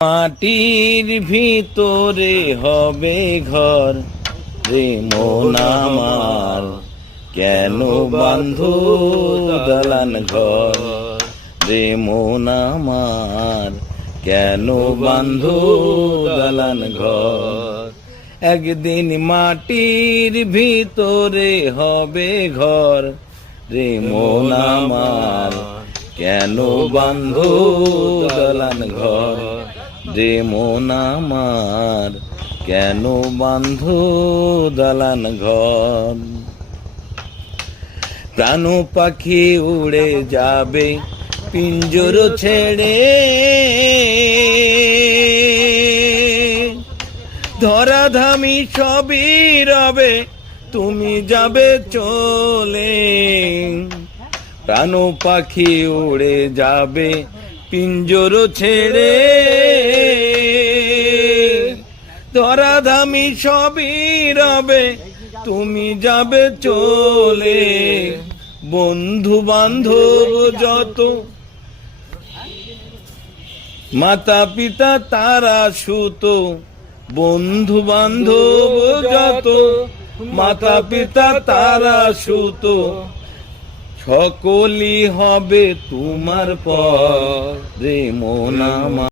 মাটির ভিতরে হবে ঘর রে মন আমার, কেন বাঁধো দালান ঘর রে মন আমার, কেন বাঁধো দালান ঘর। একদিন মাটির ভিতরে হবে ঘর রে মন আমার, কেন বাঁধো দালান ঘর রে মন আমার, কেন বাঁধো দালান ঘর। প্রাণ পাখি উড়ে যাবে পিঞ্জর ছেড়ে, ধরাধামি সবই রবে তুমি যাবে চলে। প্রাণ পাখি উড়ে যাবে পিঞ্জর ছেড়ে, ধরাধামি সবই রবে তুমি যাবে চলে। বন্ধু বান্ধব যত মাতা পিতা তারা সুত, বন্ধু বান্ধব যত মাতা পিতা তারা সুত, সকলই হবে তোমার পর রে মন আমার।